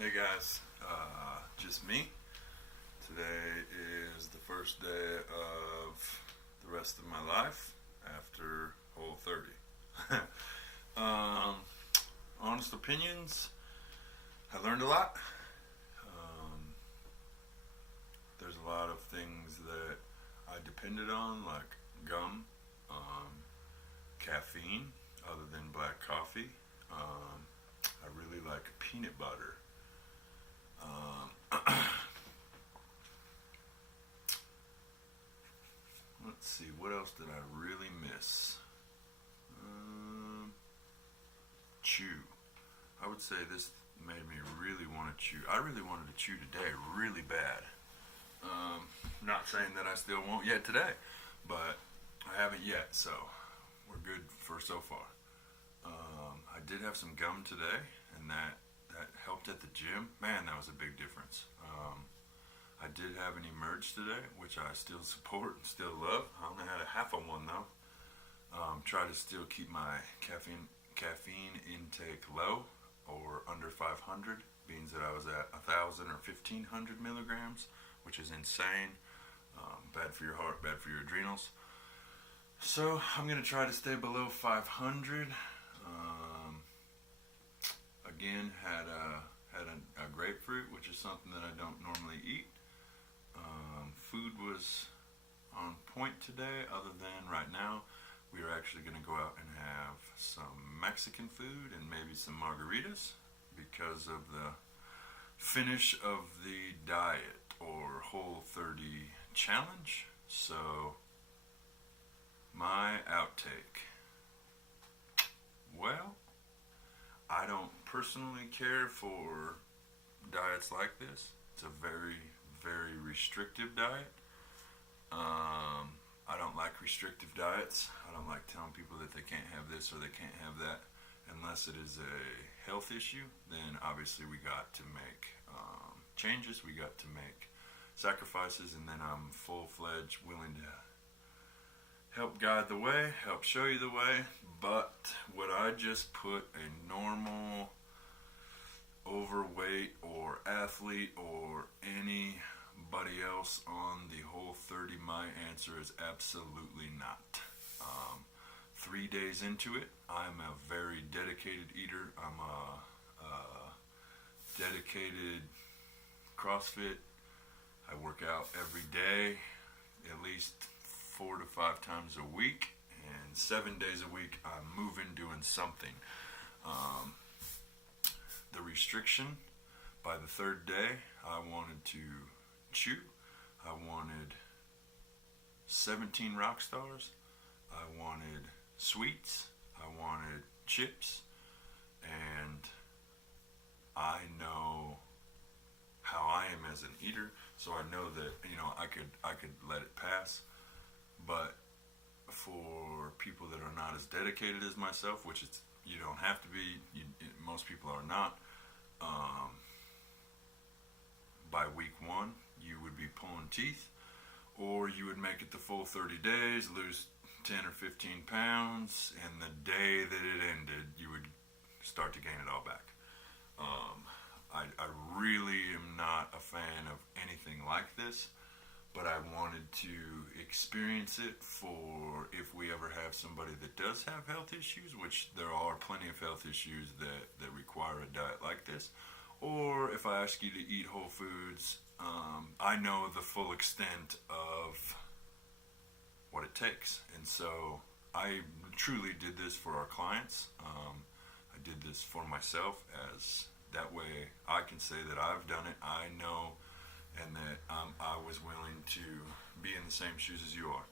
Hey guys, just me. Today is the first day of the rest of my life after Whole 30. um, Honest opinions, I learned a lot. Um, there's a lot of things that I depended on, like gum, caffeine, other than black coffee. I really like peanut butter. Um, let's see, what else did I really miss? Um, Chew. I would say this made me really want to chew. I really wanted to chew today, really bad. Not saying that I still won't yet today, but I haven't yet, so we're good for so far. I did have some gum today, and that helped at the gym. Man, that was a big difference. I did have an emerge today, which I still support and still love. I only had a half of one though. Try to still keep my caffeine intake low or under 500. Means that I was at 1,000 or 1,500 milligrams, which is insane. Bad for your heart, bad for your adrenals. So I'm gonna try to stay below 500. Again, had a grapefruit, which is something that I don't normally eat. Food was on point today, other than right now we are actually going to go out and have some Mexican food and maybe some margaritas because of the finish of the diet or Whole 30 challenge. So, my outtake. Well, I don't personally care for diets like this. It's a very, very restrictive diet. I don't like restrictive diets. I don't like telling people that they can't have this or they can't have that. Unless it is a health issue, then obviously we got to make changes. We got to make sacrifices, and then I'm full-fledged willing to help guide the way, help show you the way. But would I just put a normal overweight or athlete or anybody else on the Whole 30? My answer is absolutely not. 3 days into it, I'm a very dedicated eater. I'm a dedicated CrossFit. I work out every day, at least 4 to 5 times a week, and 7 days a week I'm moving, doing something. The restriction, by the third day, I wanted to chew. I wanted 17 rock stars. I wanted sweets. I wanted chips. And I know how I am as an eater, so I know that I could let it pass. But for people that are not as dedicated as myself, which it's you don't have to be, most people are not. By week one, you would be pulling teeth, or you would make it the full 30 days, lose 10 or 15 pounds, and the day that it ended, you would start to gain it all back. I really am not a fan of anything like this, but I wanted to experience it for if we ever have somebody that does have health issues, which there are plenty of health issues that require a diet like this, or if I ask you to eat whole foods, I know the full extent of what it takes. And so I truly did this for our clients. I did this for myself, as that way I can say that I've done it, I know, and that I was willing to be in the same shoes as you are.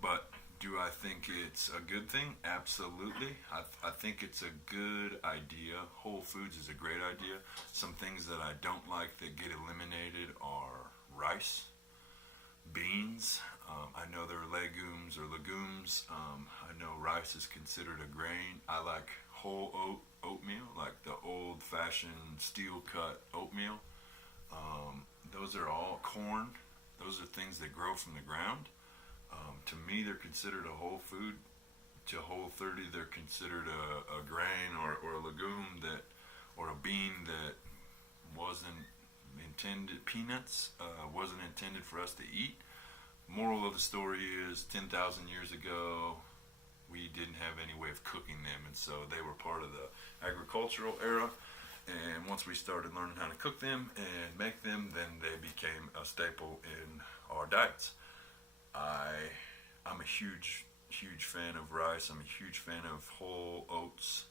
But do I think it's a good thing? Absolutely. I think it's a good idea. Whole foods is a great idea. Some things that I don't like that get eliminated are rice, beans. I know there are legumes or legumes. I know rice is considered a grain. I like whole oatmeal, like the old-fashioned steel-cut oatmeal. Those are all corn. Those are things that grow from the ground. To me, they're considered a whole food. To Whole 30, they're considered a grain or a legume that, or a bean that was peanuts wasn't intended for us to eat. Moral of the story is 10,000 years ago, we didn't have any way of cooking them, and so they were part of the agricultural era. And once we started learning how to cook them and make them, then they became a staple in our diets. I'm a huge fan of rice. I'm a huge fan of whole oats.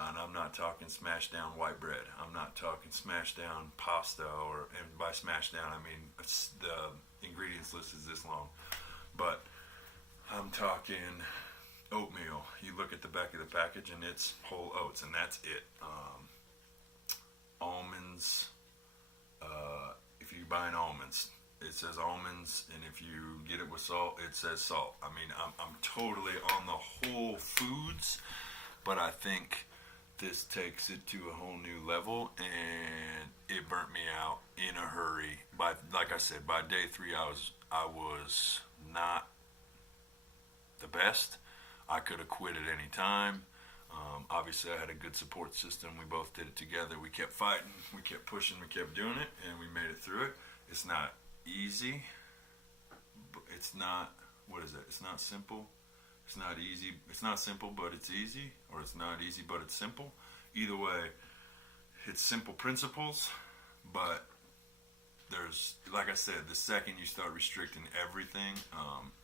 And I'm not talking smashed down white bread. I'm not talking smashed down pasta, and by smashed down, I mean the ingredients list is this long. But I'm talking oatmeal. You look at the back of the package and it's whole oats, and that's it. Almonds. If you buy almonds, it says almonds, and if you get it with salt, it says salt. I mean, I'm totally on the whole foods, but I think this takes it to a whole new level, and it burnt me out in a hurry. Like I said, by day 3, I was not the best. I could have quit at any time. Obviously, I had a good support system. We both did it together. We kept fighting, we kept pushing, we kept doing it, and we made it through it. It's not easy. It's not, what is it? It's not simple. It's not easy. It's not simple, but it's easy. Or it's not easy, but it's simple. Either way, it's simple principles, but there's, like I said, the second you start restricting everything,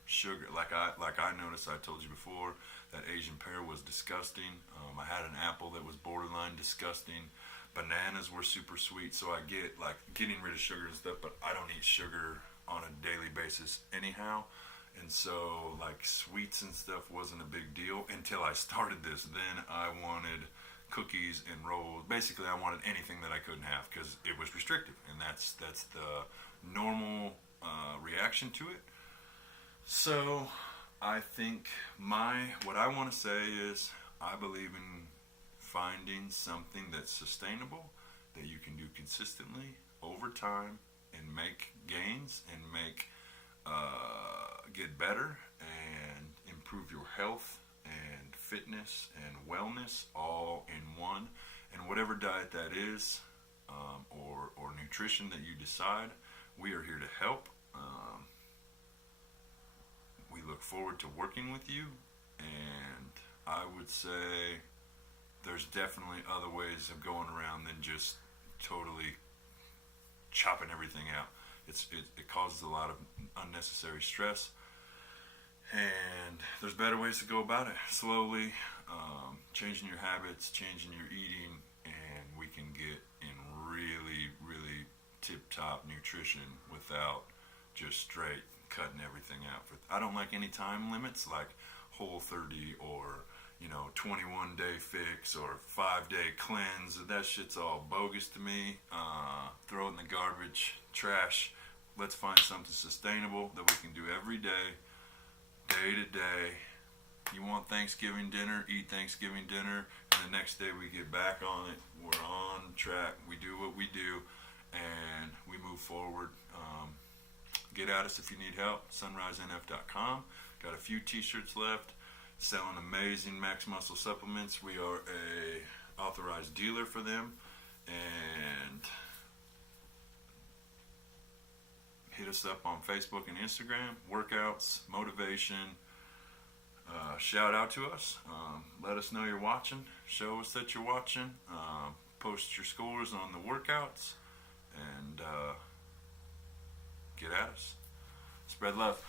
sugar, like I noticed, I told you before, that Asian pear was disgusting. I had an apple that was borderline disgusting. Bananas were super sweet, so I get like getting rid of sugar and stuff, but I don't eat sugar on a daily basis anyhow. And so like sweets and stuff wasn't a big deal until I started this. Then I wanted cookies and rolls. Basically, I wanted anything that I couldn't have because it was restrictive, and that's the normal reaction to it. So I think what I want to say is I believe in finding something that's sustainable, that you can do consistently over time and make gains and get better and improve your health and fitness and wellness all in one. And whatever diet that is, or nutrition that you decide, we are here to help. We look forward to working with you, and I would say there's definitely other ways of going around than just totally chopping everything out. It causes a lot of unnecessary stress, and there's better ways to go about it. Slowly, changing your habits, changing your eating, and we can get in really, really tip-top nutrition without just straight cutting everything out. I don't like any time limits like Whole30 or 21-day fix or 5-day cleanse. That shit's all bogus to me. Throw it in the garbage, trash. Let's find something sustainable that we can do every day, day to day. You want Thanksgiving dinner, eat Thanksgiving dinner, and the next day we get back on it. We're on track. We do what we do, and we move forward. Get at us if you need help. sunrisenf.com. Got a few t-shirts left. Selling amazing Max Muscle supplements. We are a authorized dealer for them, and hit us up on Facebook and Instagram. Workouts, motivation. Shout out to us. Let us know you're watching. Show us that you're watching. Post your scores on the workouts, and get at us. Spread love.